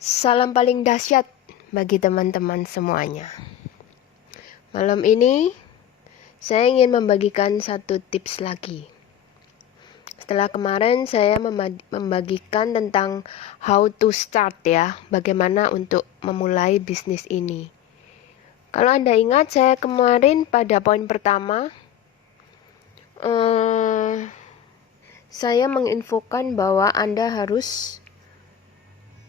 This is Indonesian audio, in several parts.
Salam paling dahsyat bagi teman-teman semuanya. Malam ini saya ingin membagikan satu tips lagi. Setelah kemarin saya membagikan tentang how to start ya, bagaimana untuk memulai bisnis ini. Kalau Anda ingat, saya kemarin pada poin pertama saya menginfokan bahwa Anda harus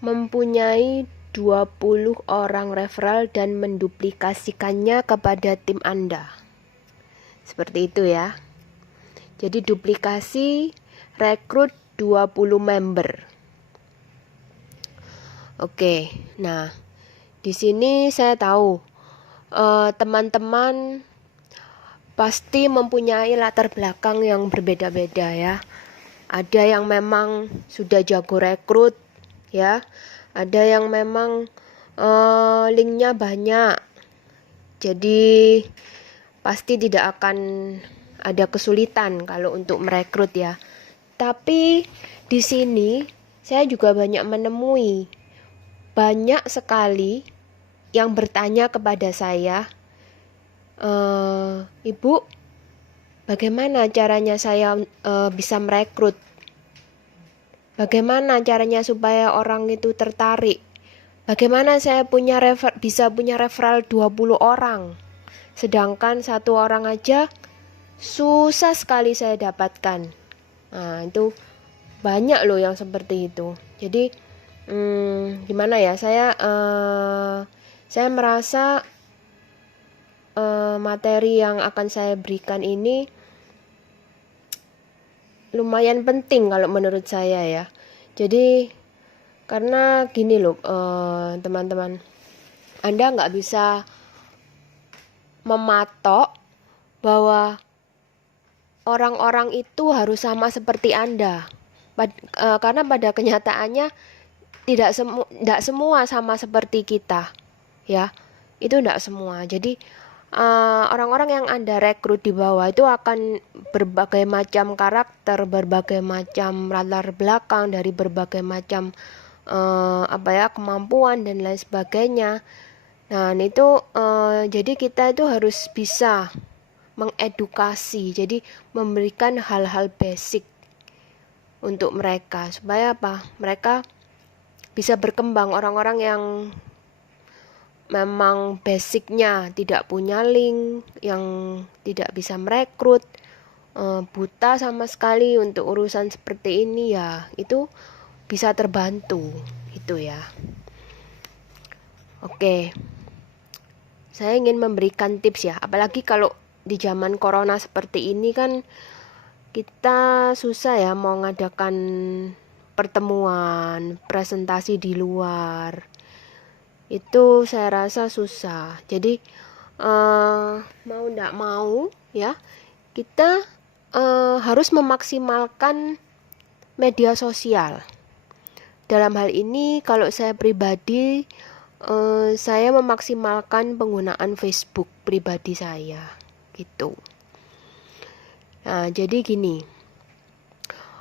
mempunyai 20 orang referral dan menduplikasikannya kepada tim Anda. Seperti itu ya. Jadi duplikasi, rekrut 20 member. Oke, nah di sini saya tahu teman-teman pasti mempunyai latar belakang yang berbeda-beda ya. Ada yang memang sudah jago rekrut ya, ada yang memang linknya banyak, jadi pasti tidak akan ada kesulitan kalau untuk merekrut ya. Tapi di sini saya juga banyak menemui banyak sekali yang bertanya kepada saya, Ibu, bagaimana caranya saya bisa merekrut? Bagaimana caranya supaya orang itu tertarik? Bagaimana saya bisa punya referral 20 orang? Sedangkan satu orang aja susah sekali saya dapatkan. Nah, itu banyak loh yang seperti itu. Jadi gimana ya? Saya merasa materi yang akan saya berikan ini lumayan penting kalau menurut saya ya. Jadi karena gini loh teman-teman, Anda nggak bisa mematok bahwa orang-orang itu harus sama seperti Anda. Karena pada kenyataannya tidak semua sama seperti kita ya. Itu tidak semua. Jadi orang-orang yang Anda rekrut di bawah itu akan berbagai macam karakter, berbagai macam latar belakang, dari berbagai macam kemampuan dan lain sebagainya. Nah, itu jadi kita itu harus bisa mengedukasi, jadi memberikan hal-hal basic untuk mereka supaya mereka bisa berkembang. Orang-orang yang memang basicnya tidak punya link, yang tidak bisa merekrut, buta sama sekali untuk urusan seperti ini ya, itu bisa terbantu itu ya. Oke, saya ingin memberikan tips ya, apalagi kalau di zaman corona seperti ini kan kita susah ya mau ngadakan pertemuan, presentasi di luar. Itu saya rasa susah. Jadi mau tidak mau ya, kita harus memaksimalkan media sosial. Dalam hal ini kalau saya pribadi, saya memaksimalkan penggunaan Facebook pribadi saya gitu. Nah, jadi gini.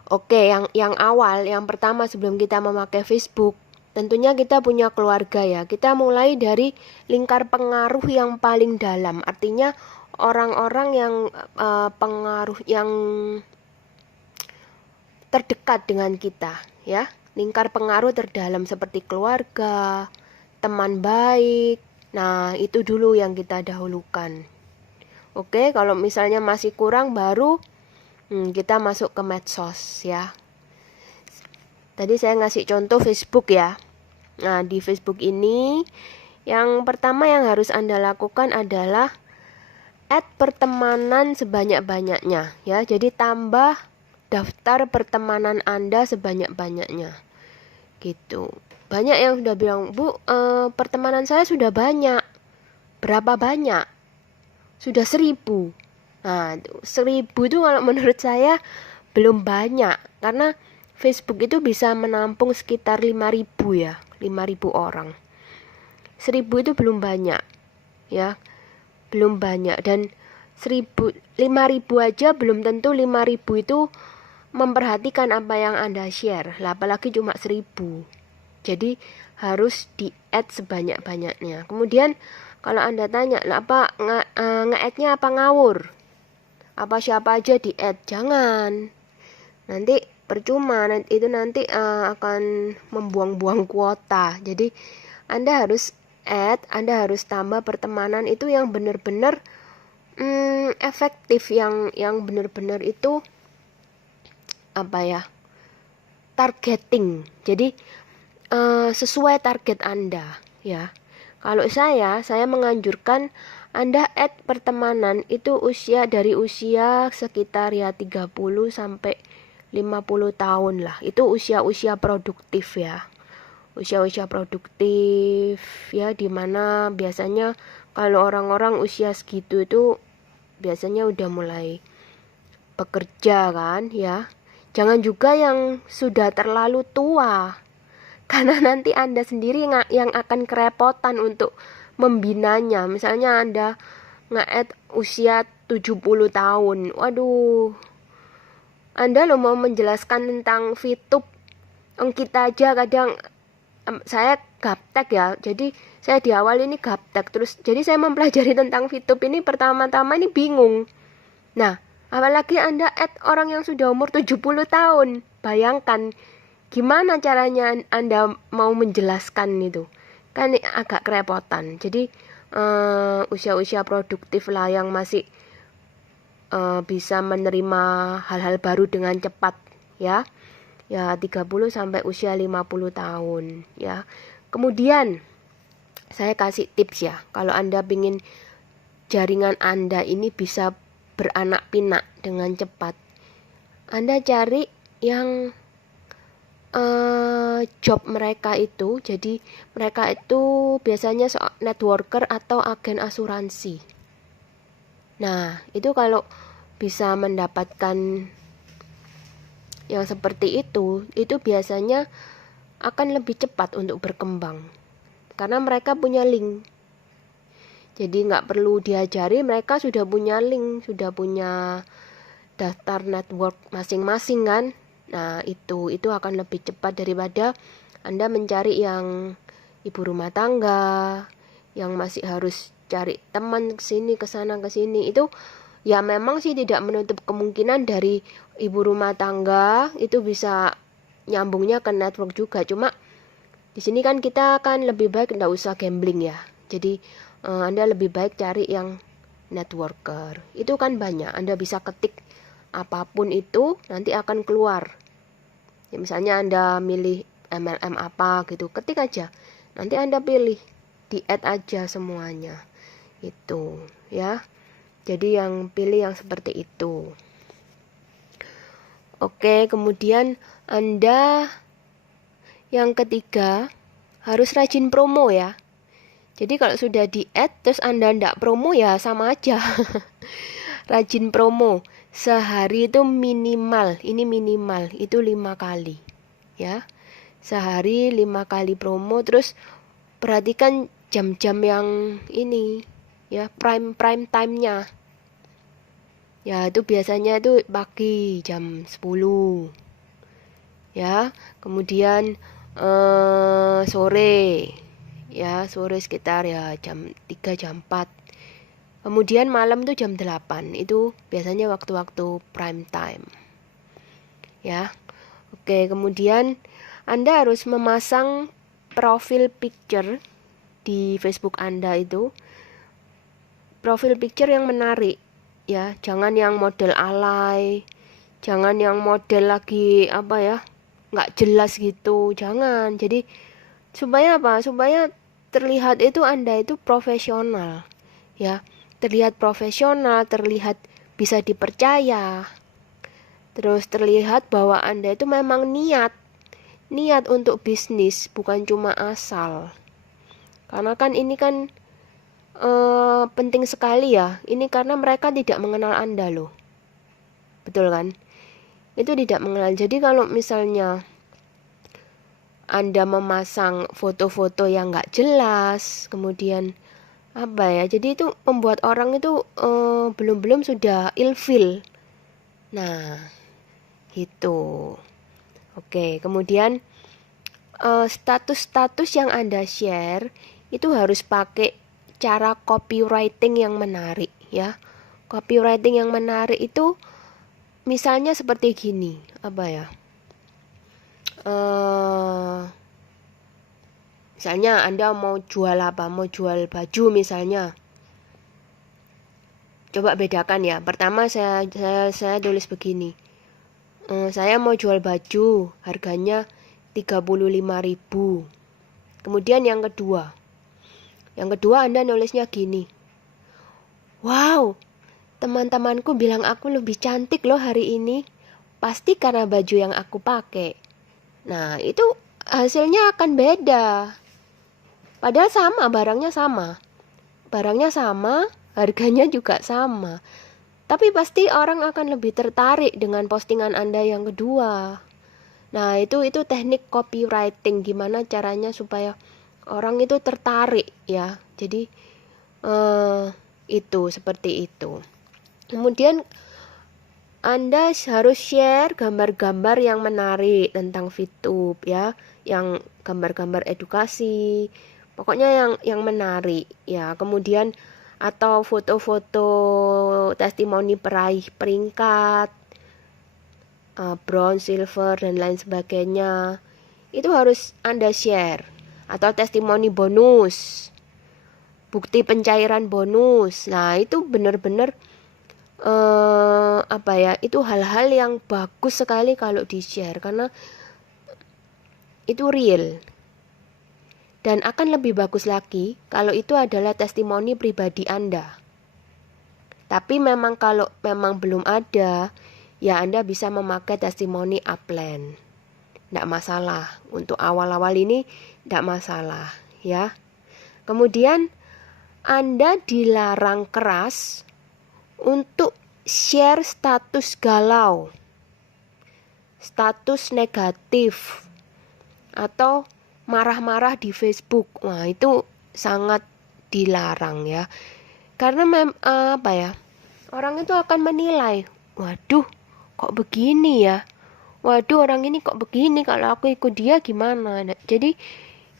Oke, yang awal, yang pertama sebelum kita memakai Facebook, tentunya kita punya keluarga ya. Kita mulai dari lingkar pengaruh yang paling dalam. Artinya orang-orang yang pengaruh yang terdekat dengan kita ya. Lingkar pengaruh terdalam seperti keluarga, teman baik. Nah, itu dulu yang kita dahulukan. Oke, kalau misalnya masih kurang baru kita masuk ke medsos ya. Tadi saya ngasih contoh Facebook ya. Nah, di Facebook ini yang pertama yang harus Anda lakukan adalah add pertemanan sebanyak-banyaknya ya. Jadi tambah daftar pertemanan Anda sebanyak-banyaknya. Gitu. Banyak yang sudah bilang, "Bu, pertemanan saya sudah banyak." Berapa banyak? Sudah 1000. Nah, 1000 itu kalau menurut saya belum banyak, karena Facebook itu bisa menampung sekitar 5.000 ya, 5.000 orang. 1000 itu belum banyak ya, belum banyak. Dan 5.000 aja belum tentu 5.000 itu memperhatikan apa yang Anda share lah, apalagi cuma 1000 Jadi harus di-add sebanyak-banyaknya. Kemudian kalau Anda tanya, lah apa nge-add-nya apa ngawur? Apa siapa aja di-add? Jangan. Nanti percuma, itu nanti akan membuang-buang kuota. Jadi Anda harus add, Anda harus tambah pertemanan itu yang benar-benar efektif, yang benar-benar itu apa ya, targeting. Jadi sesuai target Anda ya. Kalau saya menganjurkan Anda add pertemanan itu dari usia sekitar ya 30 sampai 50 tahun lah. Itu usia-usia produktif ya. Usia-usia produktif ya, dimana biasanya kalau orang-orang usia segitu itu biasanya udah mulai bekerja kan ya. Jangan juga yang sudah terlalu tua, karena nanti Anda sendiri yang akan kerepotan untuk membinanya. Misalnya Anda nge-add usia 70 tahun. Waduh, Anda lo mau menjelaskan tentang VTube. Kita aja kadang, saya gaptek ya. Jadi saya di awal ini gaptek. Terus jadi saya mempelajari tentang VTube ini pertama-tama ini bingung. Nah, apalagi Anda add orang yang sudah umur 70 tahun. Bayangkan gimana caranya Anda mau menjelaskan itu? Kan agak kerepotan. Jadi usia-usia produktif lah yang masih bisa menerima hal-hal baru dengan cepat ya. Ya 30 sampai usia 50 tahun ya. Kemudian saya kasih tips ya. Kalau Anda ingin jaringan Anda ini bisa beranak pinak dengan cepat, Anda cari yang job mereka itu, jadi mereka itu biasanya networker atau agen asuransi. Nah, itu kalau bisa mendapatkan yang seperti itu biasanya akan lebih cepat untuk berkembang, karena mereka punya link. Jadi nggak perlu diajari, mereka sudah punya link, sudah punya daftar network masing-masing kan. Nah, itu akan lebih cepat daripada Anda mencari yang ibu rumah tangga, yang masih harus cari teman kesini, kesana, kesini. Itu ya memang sih tidak menutup kemungkinan dari ibu rumah tangga itu bisa nyambungnya ke network juga. Cuma di sini kan kita kan lebih baik nggak usah gambling ya. Jadi Anda lebih baik cari yang networker. Itu kan banyak. Anda bisa ketik apapun itu, nanti akan keluar. Ya, misalnya Anda milih MLM apa gitu, ketik aja. Nanti Anda pilih, di-add aja semuanya. Itu ya. Jadi yang pilih yang seperti itu. Oke, kemudian Anda yang ketiga harus rajin promo ya. Jadi kalau sudah di-add terus Anda ndak promo ya sama aja. Rajin promo. Sehari itu minimal, ini minimal itu 5 kali ya. Sehari 5 kali promo. Terus perhatikan jam-jam yang ini ya, prime time-nya. Ya, itu biasanya itu pagi jam 10 ya. Kemudian sore ya, sore sekitar ya jam 3 jam 4. Kemudian malam tuh jam 8. Itu biasanya waktu-waktu prime time ya. Oke, kemudian Anda harus memasang profil picture di Facebook Anda itu. Profil picture yang menarik ya. Jangan yang model alay, jangan yang model lagi apa ya, nggak jelas gitu. Jangan. Jadi supaya apa? Supaya terlihat itu Anda itu profesional ya. Terlihat profesional, terlihat bisa dipercaya. Terus terlihat bahwa Anda itu memang niat untuk bisnis, bukan cuma asal. Karena kan ini kan penting sekali ya. Ini karena mereka tidak mengenal Anda loh. Betul kan? Itu tidak mengenal. Jadi kalau misalnya Anda memasang foto-foto yang nggak jelas, kemudian apa ya, jadi itu membuat orang itu belum sudah ilfil. Nah, gitu. Oke, kemudian status-status yang Anda share itu harus pakai cara copywriting yang menarik ya. Copywriting yang menarik itu misalnya seperti gini, apa ya? Misalnya Anda mau jual apa? Mau jual baju misalnya. Coba bedakan ya. Pertama saya tulis begini. Saya mau jual baju, harganya 35.000. Kemudian yang kedua Anda nulisnya gini. Wow, teman-temanku bilang aku lebih cantik loh hari ini. Pasti karena baju yang aku pakai. Nah, itu hasilnya akan beda. Padahal sama, barangnya sama. Barangnya sama, harganya juga sama. Tapi pasti orang akan lebih tertarik dengan postingan Anda yang kedua. Nah, itu teknik copywriting, gimana caranya supaya orang itu tertarik ya. Jadi itu seperti itu. Kemudian Anda harus share gambar-gambar yang menarik tentang VTube ya, yang gambar-gambar edukasi. Pokoknya yang menarik ya. Kemudian atau foto-foto testimoni peraih peringkat, bronze, silver, dan lain sebagainya. Itu harus Anda share. Atau testimoni bonus, bukti pencairan bonus. Nah, itu benar-benar itu hal-hal yang bagus sekali kalau di-share karena itu real. Dan akan lebih bagus lagi kalau itu adalah testimoni pribadi Anda. Tapi memang kalau memang belum ada, ya Anda bisa memakai testimoni upline. Tidak masalah. Untuk awal-awal ini tidak masalah ya. Kemudian Anda dilarang keras untuk share status galau, status negatif, atau marah-marah di Facebook. Wah, itu sangat dilarang ya. Karena orang itu akan menilai, waduh, kok begini ya? Waduh, orang ini kok begini, kalau aku ikut dia gimana? Jadi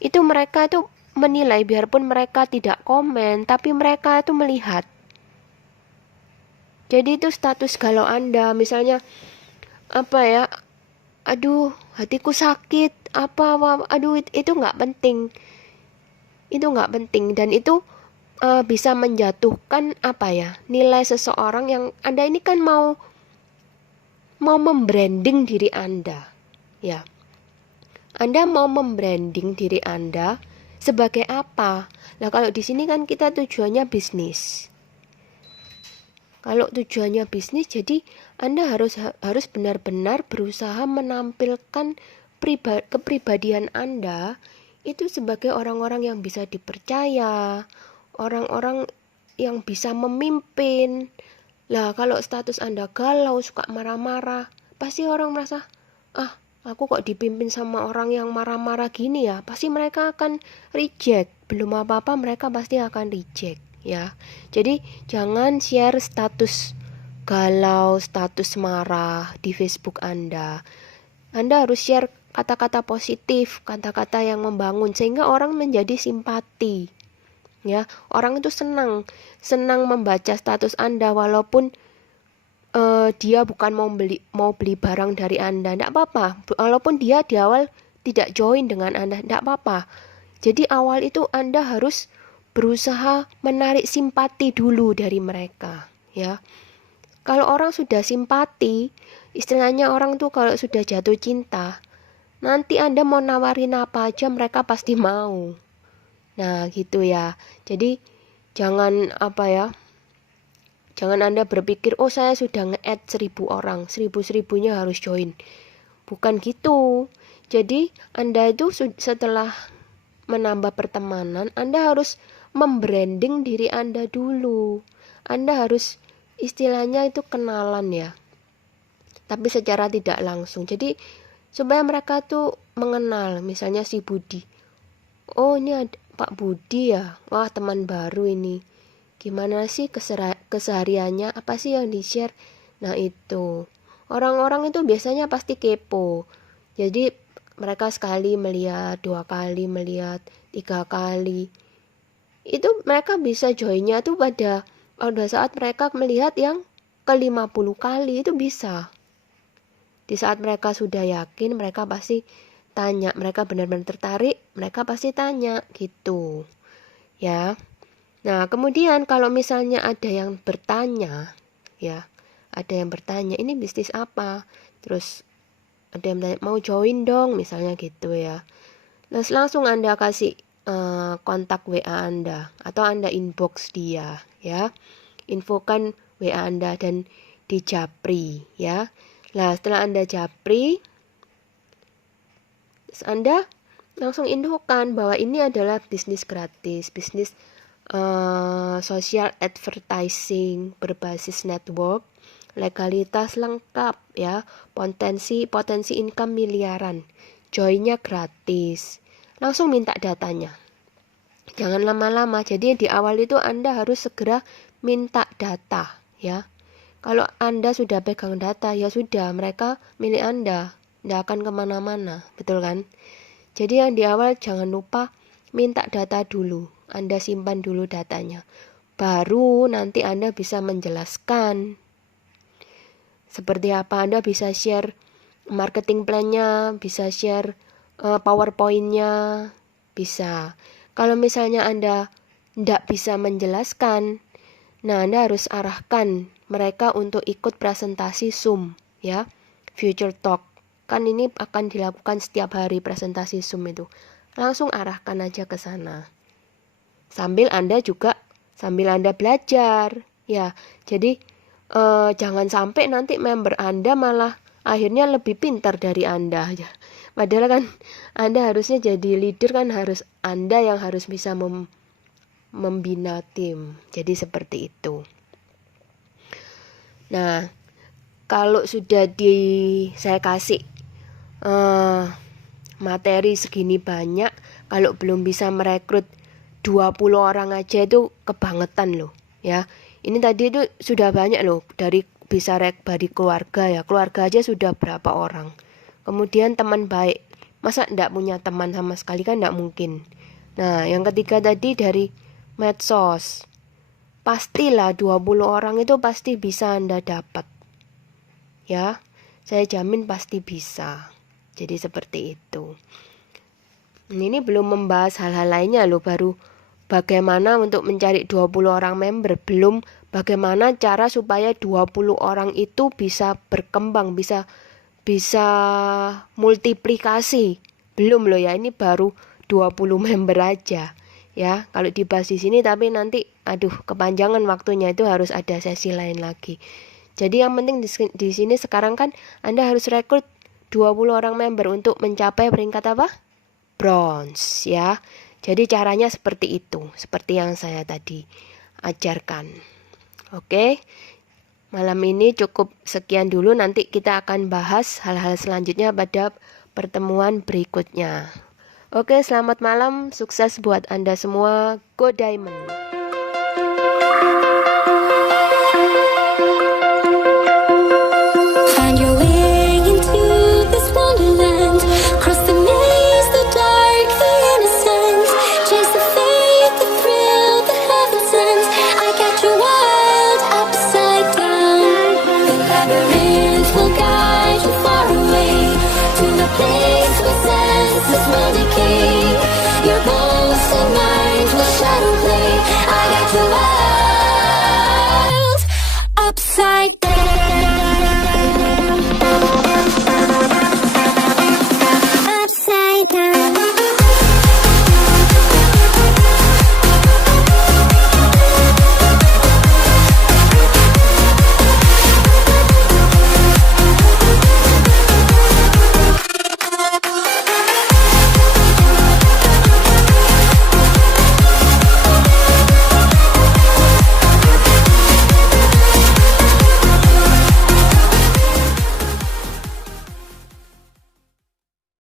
itu mereka itu menilai, biarpun mereka tidak komen, tapi mereka itu melihat. Jadi itu status galau Anda, misalnya aduh, hatiku sakit, aduh, itu nggak penting. Itu nggak penting, dan itu bisa menjatuhkan nilai seseorang yang Anda ini kan mau membranding diri Anda, ya. Anda mau membranding diri Anda sebagai apa? Nah, kalau di sini kan kita tujuannya bisnis. Kalau tujuannya bisnis, jadi Anda harus benar-benar berusaha menampilkan kepribadian Anda itu sebagai orang-orang yang bisa dipercaya, orang-orang yang bisa memimpin. Lah, kalau status Anda galau, suka marah-marah, pasti orang merasa, aku kok dipimpin sama orang yang marah-marah gini ya, pasti mereka akan reject. Belum apa-apa mereka pasti akan reject ya. Jadi jangan share status galau, status marah di Facebook Anda. Anda harus share kata-kata positif, kata-kata yang membangun sehingga orang menjadi simpati. Ya, orang itu senang membaca status Anda walaupun dia bukan mau beli barang dari Anda, tidak apa-apa. Walaupun dia di awal tidak join dengan Anda, tidak apa-apa. Jadi awal itu Anda harus berusaha menarik simpati dulu dari mereka, ya. Kalau orang sudah simpati, istilahnya orang tuh kalau sudah jatuh cinta, nanti Anda mau nawarin apa aja mereka pasti mau. Nah, gitu ya. Jadi jangan jangan Anda berpikir, oh saya sudah nge-add 1.000 orang, 1.000-1.000-nya harus join. Bukan gitu. Jadi Anda itu setelah menambah pertemanan, Anda harus membranding diri Anda dulu. Anda harus istilahnya itu kenalan ya. Tapi secara tidak langsung. Jadi supaya mereka tuh mengenal, misalnya si Budi. Oh, ini ada Pak Budi ya. Wah, teman baru ini. Gimana sih kesehariannya? Apa sih yang di-share? Nah, itu. Orang-orang itu biasanya pasti kepo. Jadi mereka sekali melihat, 2 kali melihat, 3 kali. Itu mereka bisa joinnya tuh pada saat mereka melihat yang ke-50 kali itu bisa. Di saat mereka sudah yakin, mereka pasti tanya, mereka benar-benar tertarik, mereka pasti tanya gitu. Ya. Nah, kemudian kalau misalnya ada yang bertanya, ya, ada yang bertanya, ini bisnis apa? Terus ada yang tanya, mau join dong, misalnya gitu ya. Terus langsung Anda kasih kontak WA Anda atau Anda inbox dia, ya. Infokan WA Anda dan di japri, ya. Nah, setelah Anda japri, Anda langsung infokan bahwa ini adalah bisnis gratis, bisnis social advertising berbasis network, legalitas lengkap ya, potensi income miliaran, joinnya gratis, langsung minta datanya, jangan lama-lama. Jadi di awal itu Anda harus segera minta data ya. Kalau Anda sudah pegang data ya sudah, mereka milik Anda, tidak akan kemana-mana, betul kan? Jadi yang di awal jangan lupa minta data dulu, Anda simpan dulu datanya. Baru nanti Anda bisa menjelaskan seperti apa. Anda bisa share marketing plan-nya, bisa share PowerPoint-nya, bisa. Kalau misalnya Anda tidak bisa menjelaskan, nah Anda harus arahkan mereka untuk ikut presentasi Zoom, ya, Future Talk. Kan ini akan dilakukan setiap hari presentasi Zoom itu. Langsung arahkan aja ke sana. Sambil Anda belajar, ya. Jadi jangan sampai nanti member Anda malah akhirnya lebih pintar dari Anda ya. Padahal kan Anda harusnya jadi leader, kan harus Anda yang harus bisa membina tim. Jadi seperti itu. Nah, kalau sudah saya kasih materi segini banyak, kalau belum bisa merekrut 20 orang aja itu kebangetan loh ya. Ini tadi itu sudah banyak loh, dari keluarga ya. Keluarga aja sudah berapa orang. Kemudian teman baik. Masa enggak punya teman sama sekali, kan enggak mungkin. Nah, yang ketiga tadi dari medsos. Pastilah 20 orang itu pasti bisa Anda dapat. Ya, saya jamin pasti bisa. Jadi seperti itu. Ini belum membahas hal-hal lainnya loh, baru bagaimana untuk mencari 20 orang member, belum bagaimana cara supaya 20 orang itu bisa berkembang, bisa multiplikasi. Belum loh ya, ini baru 20 member aja. Ya, kalau dibahas di sini tapi nanti kepanjangan waktunya, itu harus ada sesi lain lagi. Jadi yang penting di sini sekarang kan Anda harus rekrut 20 orang member untuk mencapai peringkat apa? Bronze ya. Jadi caranya seperti itu, seperti yang saya tadi ajarkan. Oke. Malam ini cukup sekian dulu, nanti kita akan bahas hal-hal selanjutnya pada pertemuan berikutnya. Oke, selamat malam, sukses buat Anda semua. Go Diamond.